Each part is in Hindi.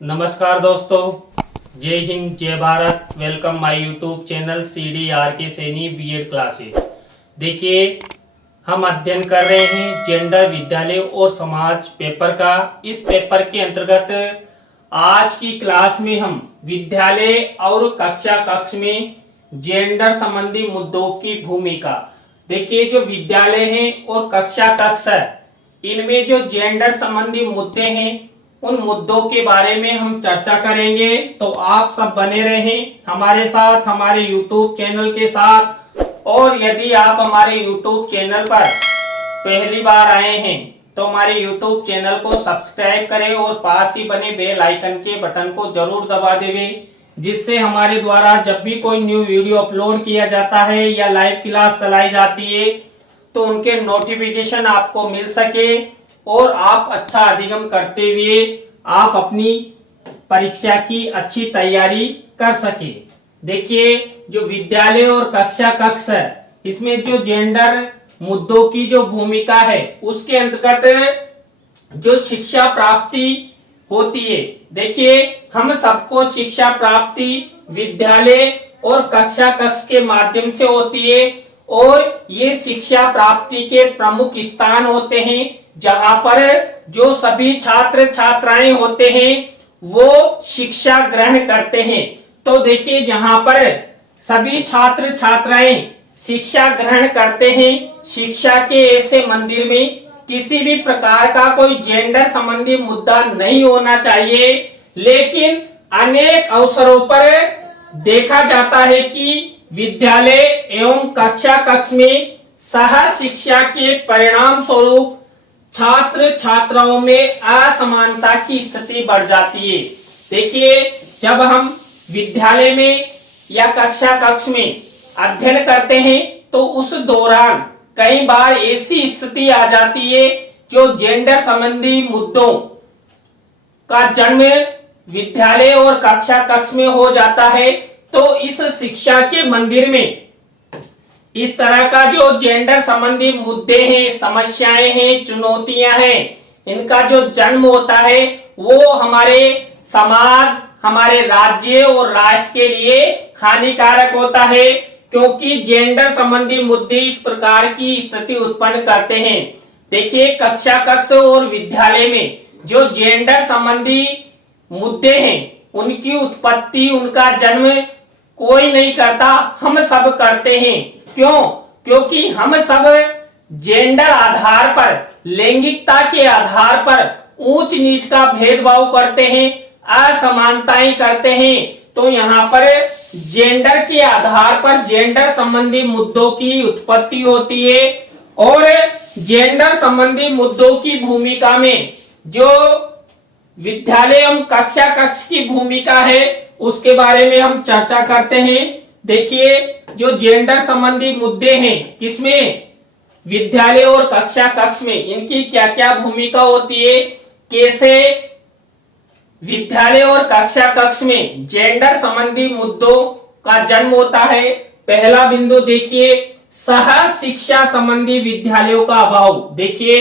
नमस्कार दोस्तों, जय हिंद, जय Bharat. Welcome my YouTube channel CDRK Saini BEd classes. देखिए, हम अध्ययन कर रहे हैं जेंडर, विद्यालय और समाज पेपर का। इस पेपर के अंतर्गत आज की क्लास में हम विद्यालय और कक्षा कक्ष में जेंडर संबंधी मुद्दों की भूमिका। देखिए, जो विद्यालय है और कक्षा कक्ष है, इनमें जो जेंडर संबंधी मुद्दे हैं, उन मुद्दों के बारे में हम चर्चा करेंगे। तो आप सब बने रहें हमारे साथ, हमारे YouTube चैनल के साथ। और यदि आप हमारे YouTube चैनल पर पहली बार आए हैं तो हमारे YouTube चैनल को सब्सक्राइब करें और पास ही बने बेल आइकन के बटन को जरूर दबा देवें, जिससे हमारे द्वारा जब भी कोई न्यू वीडियो अपलोड किया जाता है या लाइव क्लास चलाई जाती है तो उनके नोटिफिकेशन आपको मिल सके और आप अच्छा अधिगम करते हुए आप अपनी परीक्षा की अच्छी तैयारी कर सके। देखिए, जो विद्यालय और कक्षा कक्ष है, इसमें जो जेंडर मुद्दों की जो भूमिका है, उसके अंतर्गत जो शिक्षा प्राप्ति होती है। देखिए, हम सबको शिक्षा प्राप्ति विद्यालय और कक्षा कक्ष के माध्यम से होती है और ये शिक्षा प्राप्ति के प्रमुख स्थान होते हैं जहां पर जो सभी छात्र छात्राएं होते हैं वो शिक्षा ग्रहण करते हैं। तो देखिए, जहां पर सभी छात्र छात्राएं शिक्षा ग्रहण करते हैं, शिक्षा के ऐसे मंदिर में किसी भी प्रकार का कोई जेंडर संबंधी मुद्दा नहीं होना चाहिए। लेकिन अनेक अवसरों पर देखा जाता है कि विद्यालय एवं कक्षा कक्ष में सह शिक्षा के परिणाम स्वरूप छात्र छात्राओं में असमानता की स्थिति बढ़ जाती है। देखिए, जब हम विद्यालय में या कक्षा कक्ष में अध्ययन करते हैं तो उस दौरान कई बार ऐसी स्थिति आ जाती है जो जेंडर संबंधी मुद्दों का जन्म विद्यालय और कक्षा कक्ष में हो जाता है। तो इस शिक्षा के मंदिर में इस तरह का जो जेंडर संबंधी मुद्दे हैं, समस्याएं हैं, चुनौतियां हैं, इनका जो जन्म होता है वो हमारे समाज, हमारे राज्य और राष्ट्र के लिए हानिकारक होता है, क्योंकि जेंडर संबंधी मुद्दे इस प्रकार की स्थिति उत्पन्न करते हैं। देखिए, कक्षा कक्ष और विद्यालय में जो जेंडर संबंधी मुद्दे हैं, उनकी उत्पत्ति, उनका जन्म कोई नहीं करता, हम सब करते हैं। क्यों? क्योंकि हम सब जेंडर आधार पर, लैंगिकता के आधार पर ऊंच नीच का भेदभाव करते हैं, असमानताएं करते हैं। तो यहाँ पर जेंडर के आधार पर जेंडर संबंधी मुद्दों की उत्पत्ति होती है और जेंडर संबंधी मुद्दों की भूमिका में जो विद्यालय एवं कक्षा कक्ष की भूमिका है उसके बारे में हम चर्चा करते हैं। देखिए, जो जेंडर संबंधी मुद्दे हैं, किसमें? विद्यालय और कक्षा कक्ष में, इनकी क्या क्या भूमिका होती है, कैसे विद्यालय और कक्षा कक्ष में जेंडर संबंधी मुद्दों का जन्म होता है। पहला बिंदु देखिए, सह शिक्षा संबंधी विद्यालयों का अभाव। देखिए,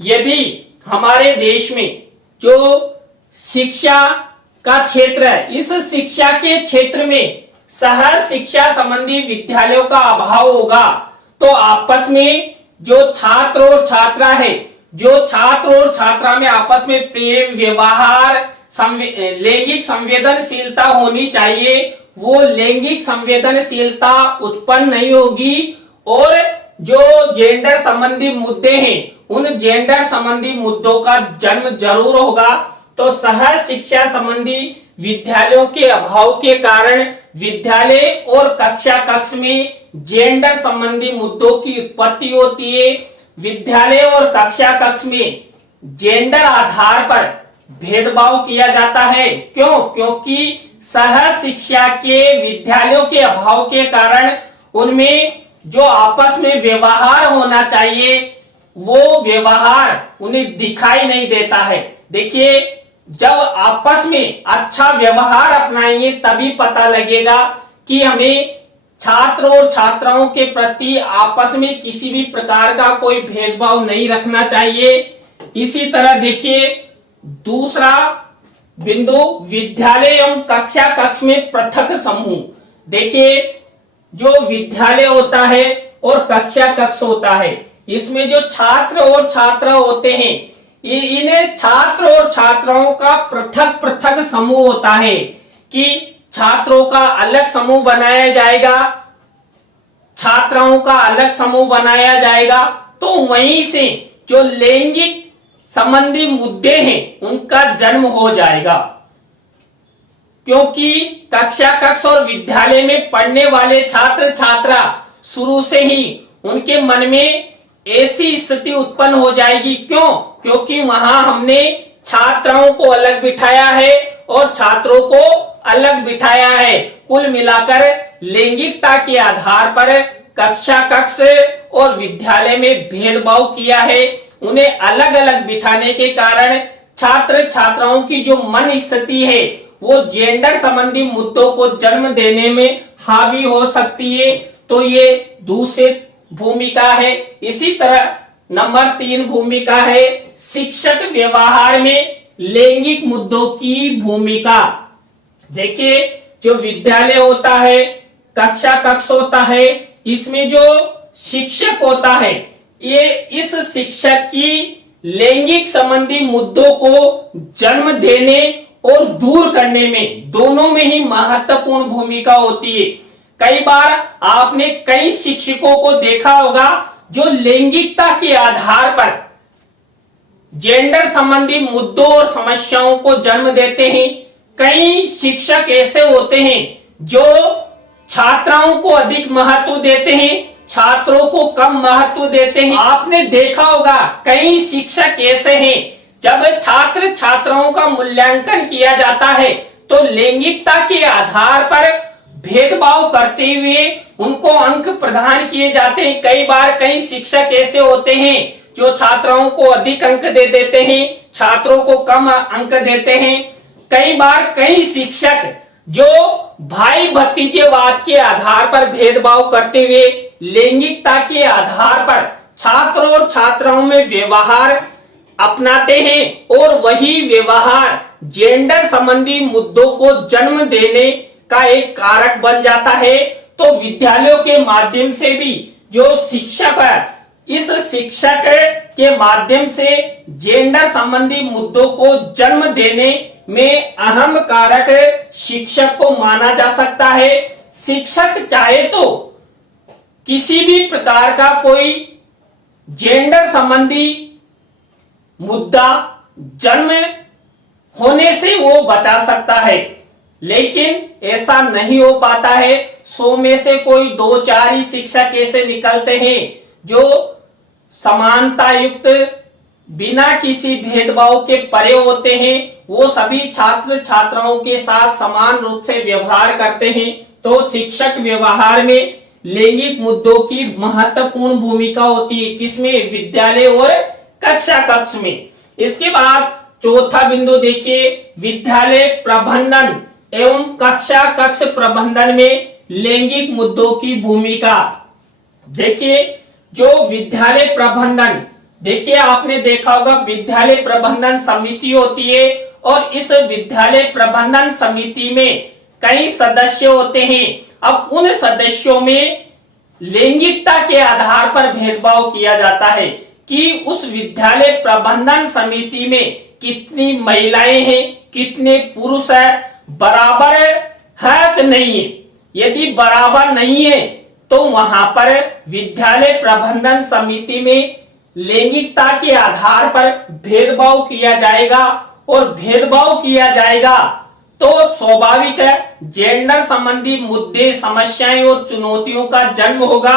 यदि हमारे देश में जो शिक्षा का क्षेत्र है, इस शिक्षा के क्षेत्र में सह शिक्षा संबंधी विद्यालयों का अभाव होगा तो आपस में जो छात्र और छात्रा है, जो छात्र और छात्रा में आपस में प्रेम, व्यवहार, लैंगिक संवेदनशीलता होनी चाहिए, वो लैंगिक संवेदनशीलता उत्पन्न नहीं होगी और जो जेंडर संबंधी मुद्दे हैं, उन जेंडर संबंधी मुद्दों का जन्म जरूर होगा। तो सह शिक्षा संबंधी विद्यालयों के अभाव के कारण विद्यालय और कक्षा कक्ष में जेंडर संबंधी मुद्दों की उत्पत्ति होती है। विद्यालय और कक्षा कक्ष में जेंडर आधार पर भेदभाव किया जाता है। क्यों? क्योंकि सह शिक्षा के विद्यालयों के अभाव के कारण उनमें जो आपस में व्यवहार होना चाहिए वो व्यवहार उन्हें दिखाई नहीं देता है। देखिए, जब आपस में अच्छा व्यवहार अपनाएंगे तभी पता लगेगा कि हमें छात्र और छात्राओं के प्रति आपस में किसी भी प्रकार का कोई भेदभाव नहीं रखना चाहिए। इसी तरह देखिए, दूसरा बिंदु विद्यालय एवं कक्षा कक्ष में पृथक समूह। देखिए जो विद्यालय होता है और कक्षा कक्ष होता है, इसमें जो छात्र और छात्रा होते हैं, ये इन्हें छात्र और छात्राओं का पृथक पृथक समूह होता है कि छात्रों का अलग समूह बनाया जाएगा, छात्राओं का अलग समूह बनाया जाएगा। तो वहीं से जो लैंगिक संबंधी मुद्दे हैं उनका जन्म हो जाएगा, क्योंकि कक्षा कक्ष और विद्यालय में पढ़ने वाले छात्र छात्रा शुरू से ही उनके मन में ऐसी स्थिति उत्पन्न हो जाएगी। क्यों? क्योंकि वहां हमने छात्राओं को अलग बिठाया है और छात्रों को अलग बिठाया है। कुल मिलाकर लैंगिकता के आधार पर कक्षा कक्ष और विद्यालय में भेदभाव किया है। उन्हें अलग अलग बिठाने के कारण छात्र छात्राओं की जो मन स्थिति है वो जेंडर संबंधी मुद्दों को जन्म देने में हावी हो सकती है। तो ये दूसरी भूमिका है। इसी तरह नंबर 3 भूमिका है शिक्षक व्यवहार में लैंगिक मुद्दों की भूमिका। देखिए जो विद्यालय होता है, कक्षा कक्ष होता है, इसमें जो शिक्षक होता है ये इस शिक्षक की लैंगिक संबंधी मुद्दों को जन्म देने और दूर करने में दोनों में ही महत्वपूर्ण भूमिका होती है। कई बार आपने कई शिक्षकों को देखा होगा जो लैंगिकता के आधार पर जेंडर संबंधी मुद्दों और समस्याओं को जन्म देते हैं। कई शिक्षक ऐसे होते हैं जो छात्राओं को अधिक महत्व देते हैं, छात्रों को कम महत्व देते हैं। आपने देखा होगा कई शिक्षक ऐसे हैं जब छात्र छात्राओं का मूल्यांकन किया जाता है तो लैंगिकता के आधार पर भेदभाव करते हुए उनको अंक प्रदान किए जाते हैं। कई बार कई शिक्षक ऐसे होते हैं जो छात्राओं को अधिक अंक दे देते हैं, छात्रों को कम अंक देते हैं। कई बार कई शिक्षक जो भाई भतीजेवाद के आधार पर भेदभाव करते हुए लैंगिकता के आधार पर छात्र और छात्राओं में व्यवहार अपनाते हैं और वही व्यवहार जेंडर संबंधी मुद्दों को जन्म देने का एक कारक बन जाता है। तो विद्यालयों के माध्यम से भी जो शिक्षक है, इस शिक्षक के माध्यम से जेंडर संबंधी मुद्दों को जन्म देने में अहम कारक शिक्षक को माना जा सकता है। शिक्षक चाहे तो किसी भी प्रकार का कोई जेंडर संबंधी मुद्दा जन्म होने से वो बचा सकता है, लेकिन ऐसा नहीं हो पाता है। 100 में से कोई 2-4 ही शिक्षक ऐसे निकलते हैं जो समानता युक्त बिना किसी भेदभाव के परे होते हैं। वो सभी छात्र छात्राओं के साथ समान रूप से व्यवहार करते हैं। तो शिक्षक व्यवहार में लैंगिक मुद्दों की महत्वपूर्ण भूमिका होती है, किसमें? विद्यालय और कक्षा कक्ष में। इसके बाद चौथा बिंदु देखिए, विद्यालय प्रबंधन एवं कक्षा कक्ष प्रबंधन में लैंगिक मुद्दों की भूमिका। देखिए जो विद्यालय प्रबंधन, देखिए आपने देखा होगा विद्यालय प्रबंधन समिति होती है और इस विद्यालय प्रबंधन समिति में कई सदस्य होते हैं। अब उन सदस्यों में लैंगिकता के आधार पर भेदभाव किया जाता है कि उस विद्यालय प्रबंधन समिति में कितनी महिलाएं हैं, कितने पुरुष हैं, बराबर है कि नहीं है। यदि बराबर नहीं है तो वहां पर विद्यालय प्रबंधन समिति में लैंगिकता के आधार पर भेदभाव किया जाएगा और भेदभाव किया जाएगा तो स्वाभाविक है जेंडर संबंधी मुद्दे, समस्याएं और चुनौतियों का जन्म होगा।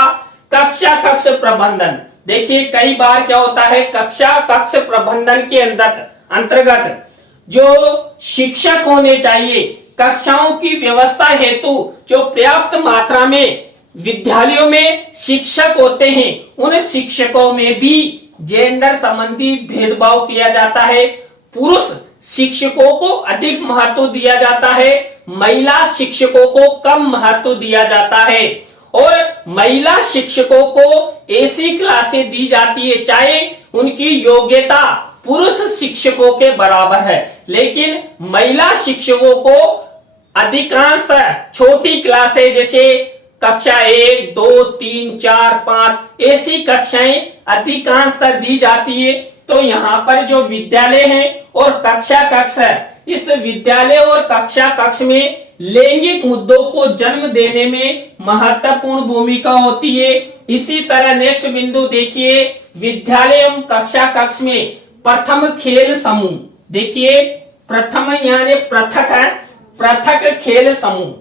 कक्षा कक्ष प्रबंधन, देखिए कई बार क्या होता है, कक्षा कक्ष प्रबंधन के अंतर्गत जो शिक्षक होने चाहिए, कक्षाओं की व्यवस्था हेतु जो पर्याप्त मात्रा में विद्यालयों में शिक्षक होते हैं, उन शिक्षकों में भी जेंडर संबंधी भेदभाव किया जाता है। पुरुष शिक्षकों को अधिक महत्व दिया जाता है, महिला शिक्षकों को कम महत्व दिया जाता है और महिला शिक्षकों को ऐसी क्लासें दी जाती है चाहे उनकी योग्यता पुरुष शिक्षकों के बराबर है, लेकिन महिला शिक्षकों को अधिकांश छोटी क्लासें जैसे कक्षा 1, 2, 3, 4, 5 ऐसी कक्षाएं अधिकांश दी जाती है। तो यहाँ पर जो विद्यालय है और कक्षा कक्ष है, इस विद्यालय और कक्षा कक्ष में लैंगिक मुद्दों को जन्म देने में महत्वपूर्ण भूमिका होती है। इसी तरह नेक्स्ट बिंदु देखिए, विद्यालय एवं कक्षा कक्ष में प्रथम खेल समूह। देखिए प्रथम यानी पृथक है, पृथक खेल समूह।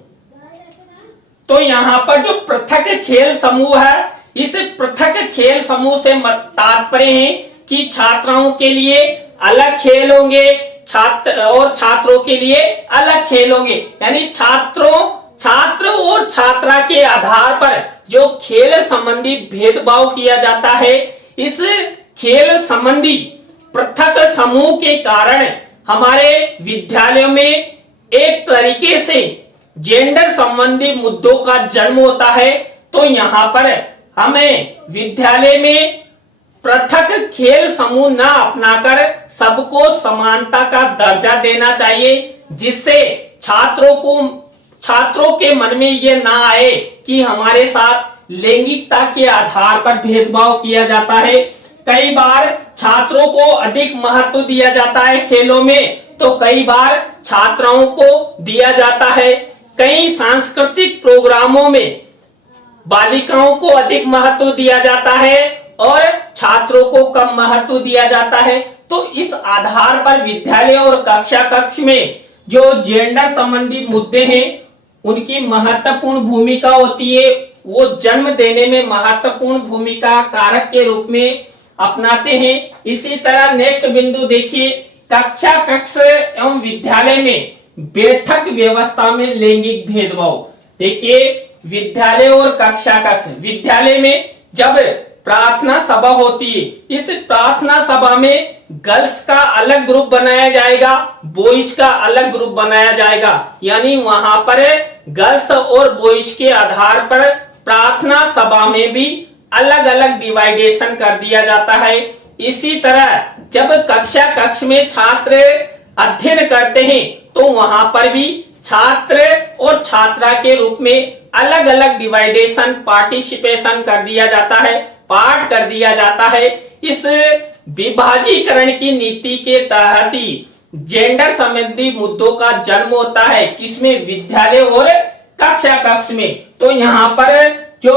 तो यहाँ पर जो पृथक खेल समूह है, इस पृथक खेल समूह से तात्पर्य है कि छात्राओं के लिए अलग खेल होंगे, छात्र और छात्रों के लिए अलग खेल होंगे। यानी छात्र और छात्रा के आधार पर जो खेल संबंधी भेदभाव किया जाता है, इस खेल संबंधी पृथक समूह के कारण हमारे विद्यालयों में एक तरीके से जेंडर संबंधी मुद्दों का जन्म होता है। तो यहाँ पर हमें विद्यालय में पृथक खेल समूह न अपनाकर सबको समानता का दर्जा देना चाहिए, जिससे छात्रों के मन में ये ना आए कि हमारे साथ लैंगिकता के आधार पर भेदभाव किया जाता है। कई बार छात्रों को अधिक महत्व दिया जाता है खेलों में, तो कई बार छात्राओं को दिया जाता है। कई सांस्कृतिक प्रोग्रामों में बालिकाओं को अधिक महत्व दिया जाता है और छात्रों को कम महत्व दिया जाता है। तो इस आधार पर विद्यालय और कक्षा कक्ष में जो जेंडर संबंधी मुद्दे हैं, उनकी महत्वपूर्ण भूमिका होती है। वो जन्म देने में महत्वपूर्ण भूमिका कारक के रूप में अपनाते हैं। इसी तरह नेक्स्ट बिंदु देखिए, कक्षा कक्ष एवं विद्यालय में बैठक व्यवस्था में लैंगिक भेदभाव। देखिए विद्यालय और कक्षा कक्ष, विद्यालय में जब प्रार्थना सभा होती है, इस प्रार्थना सभा में गर्ल्स का अलग ग्रुप बनाया जाएगा, बॉयज का अलग ग्रुप बनाया जाएगा। यानी वहां पर गर्ल्स और बॉयज के आधार पर प्रार्थना सभा में भी अलग अलग डिवाइडेशन कर दिया जाता है। इसी तरह जब कक्षा कक्ष में छात्र अध्ययन करते हैं, तो वहां पर भी छात्र और छात्रा के रूप में अलग अलग डिवाइडेशन, पार्टिसिपेशन कर दिया जाता है, पाठ कर दिया जाता है। इस विभाजीकरण की नीति के तहत ही जेंडर संबंधी मुद्दों का जन्म होता है, किसमें? विद्यालय और कक्षा कक्ष में। तो यहाँ पर जो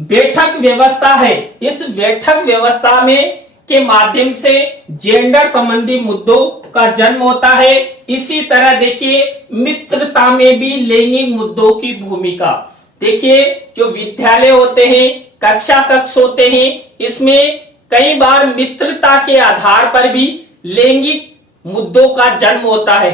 बैठक व्यवस्था है, इस बैठक व्यवस्था में के माध्यम से जेंडर संबंधी मुद्दों का जन्म होता है। इसी तरह देखिए मित्रता में भी लैंगिक मुद्दों की भूमिका। देखिए जो विद्यालय होते हैं, कक्षा कक्ष होते हैं, इसमें कई बार मित्रता के आधार पर भी लैंगिक मुद्दों का जन्म होता है।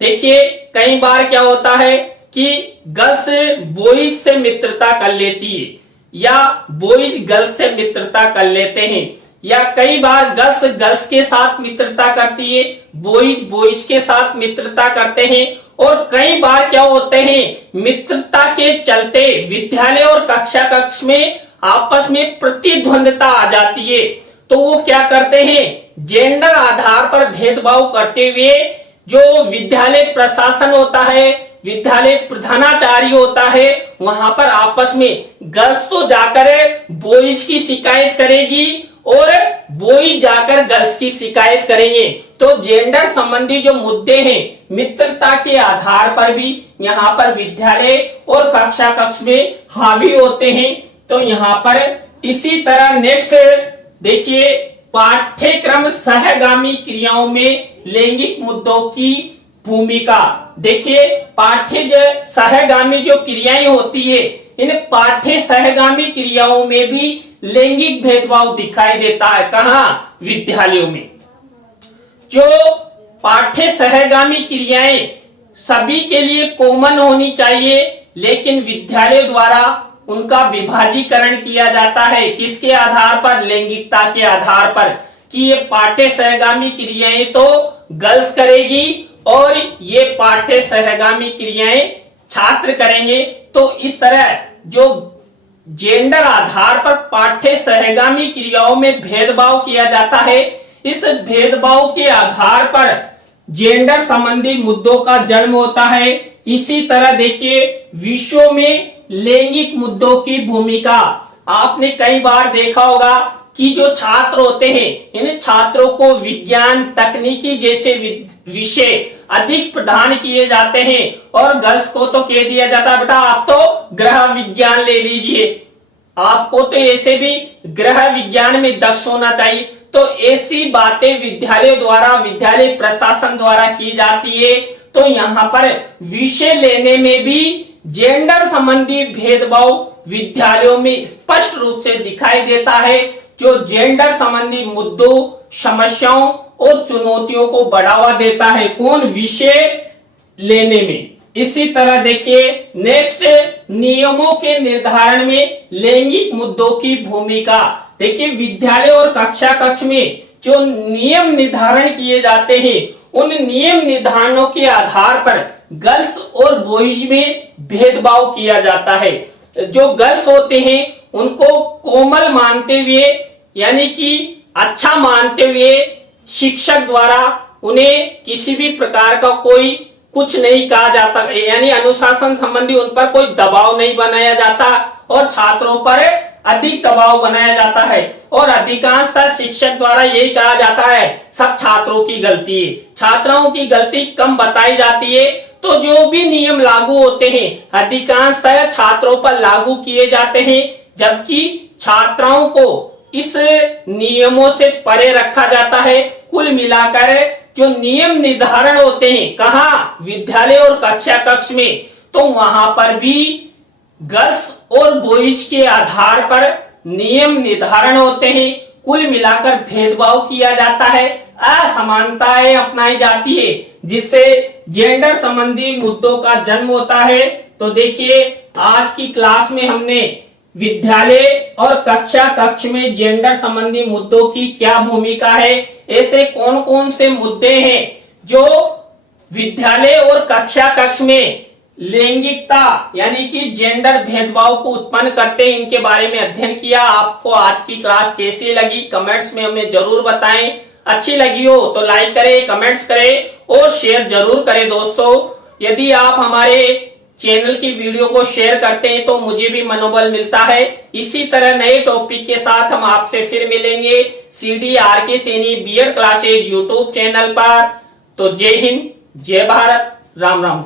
देखिए कई बार क्या होता है कि गर्ल्स बॉयज से मित्रता कर लेती है, या बॉयज गर्ल्स से मित्रता कर लेते हैं, या कई बार गर्ल्स गर्ल्स के साथ मित्रता करती है, बॉयज बॉयज के साथ मित्रता करते हैं। और कई बार क्या होते हैं, मित्रता के चलते विद्यालय और कक्षा कक्ष में आपस में प्रतिद्वंदता आ जाती है। तो वो क्या करते हैं, जेंडर आधार पर भेदभाव करते हुए जो विद्यालय प्रशासन होता है, विद्यालय प्रधानाचार्य होता है, वहां पर आपस में गर्ल्स तो जाकर बॉयज की शिकायत करेगी और बॉयज जाकर गर्ल्स की शिकायत करेंगे। तो जेंडर संबंधी जो मुद्दे हैं, मित्रता के आधार पर भी यहाँ पर विद्यालय और कक्षा कक्ष में हावी होते हैं। तो यहाँ पर इसी तरह नेक्स्ट देखिए, पाठ्यक्रम सहगामी क्रियाओं में लैंगिक मुद्दों की भूमिका। देखिए पाठ्य सहगामी जो क्रियाएं होती है, इन पाठ्य सहगामी क्रियाओं में भी लैंगिक भेदभाव दिखाई देता है। कहाँ? विद्यालयों में। जो पाठ्य सहगामी क्रियाएं सभी के लिए कॉमन होनी चाहिए, लेकिन विद्यालय द्वारा उनका विभाजीकरण किया जाता है। किसके आधार पर? लैंगिकता के आधार पर, कि ये पाठ्य सहगामी क्रियाएं तो गर्ल्स करेगी और ये पाठ्य सहगामी क्रियाएं छात्र करेंगे। तो इस तरह जो जेंडर आधार पर पाठ्य सहगामी क्रियाओं में भेदभाव किया जाता है, इस भेदभाव के आधार पर जेंडर संबंधी मुद्दों का जन्म होता है। इसी तरह देखिए विश्व में लैंगिक मुद्दों की भूमिका, आपने कई बार देखा होगा कि जो छात्र होते हैं इन छात्रों को विज्ञान तकनीकी जैसे विषय अधिक प्रदान किए जाते हैं और गर्ल्स को तो कह दिया जाता है बेटा आप तो गृह विज्ञान ले लीजिए, आपको तो ऐसे भी गृह विज्ञान में दक्ष होना चाहिए। तो ऐसी बातें विद्यालय द्वारा, विद्यालय प्रशासन द्वारा की जाती है। तो यहाँ पर विषय लेने में भी जेंडर संबंधी भेदभाव विद्यालयों में स्पष्ट रूप से दिखाई देता है, जो जेंडर संबंधी मुद्दों, समस्याओं और चुनौतियों को बढ़ावा देता है कौन, विषय लेने में। इसी तरह देखिए नेक्स्ट, नियमों के निर्धारण में लैंगिक मुद्दों की भूमिका। देखिए विद्यालय और कक्षा कक्ष में जो नियम निर्धारण किए जाते हैं उन नियम निर्धारणों के आधार पर गर्ल्स और बॉयज में भेदभाव किया जाता है। जो गर्ल्स होते हैं उनको कोमल मानते हुए यानी कि अच्छा मानते हुए शिक्षक द्वारा उन्हें किसी भी प्रकार का कोई कुछ नहीं कहा जाता, यानी अनुशासन संबंधी उन पर कोई दबाव नहीं बनाया जाता और छात्रों पर अधिक दबाव बनाया जाता है। और अधिकांशतः शिक्षक द्वारा यही कहा जाता है सब छात्रों की गलती है, छात्राओं की गलती कम बताई जाती है। तो जो भी नियम लागू होते हैं अधिकांशतः छात्रों पर लागू किए जाते हैं, जबकि छात्राओं को इस नियमों से परे रखा जाता है। कुल मिलाकर जो नियम निर्धारण होते हैं कहाँ, विद्यालय और कक्षा कक्ष में, तो वहां पर भी गर्ल्स और बॉयज के आधार पर नियम निर्धारण होते हैं। कुल मिलाकर भेदभाव किया जाता है, असमानताएं अपनाई जाती है, जिससे जेंडर संबंधी मुद्दों का जन्म होता है। तो देखिए आज की क्लास में हमने विद्यालय और कक्षा कक्ष में जेंडर संबंधी मुद्दों की क्या भूमिका है, ऐसे कौन कौन से मुद्दे हैं जो विद्यालय और कक्षा कक्ष में लैंगिकता यानी कि जेंडर भेदभाव को उत्पन्न करते हैं, इनके बारे में अध्ययन किया। आपको आज की क्लास कैसी लगी कमेंट्स में हमें जरूर बताएं। अच्छी लगी हो तो लाइक करें, कमेंट्स करें और शेयर जरूर करें। दोस्तों यदि आप हमारे चैनल की वीडियो को शेयर करते हैं तो मुझे भी मनोबल मिलता है। इसी तरह नए टॉपिक के साथ हम आपसे फिर मिलेंगे CDRK Saini BEd classes YouTube channel पर। तो जय हिंद, जय भारत, राम राम।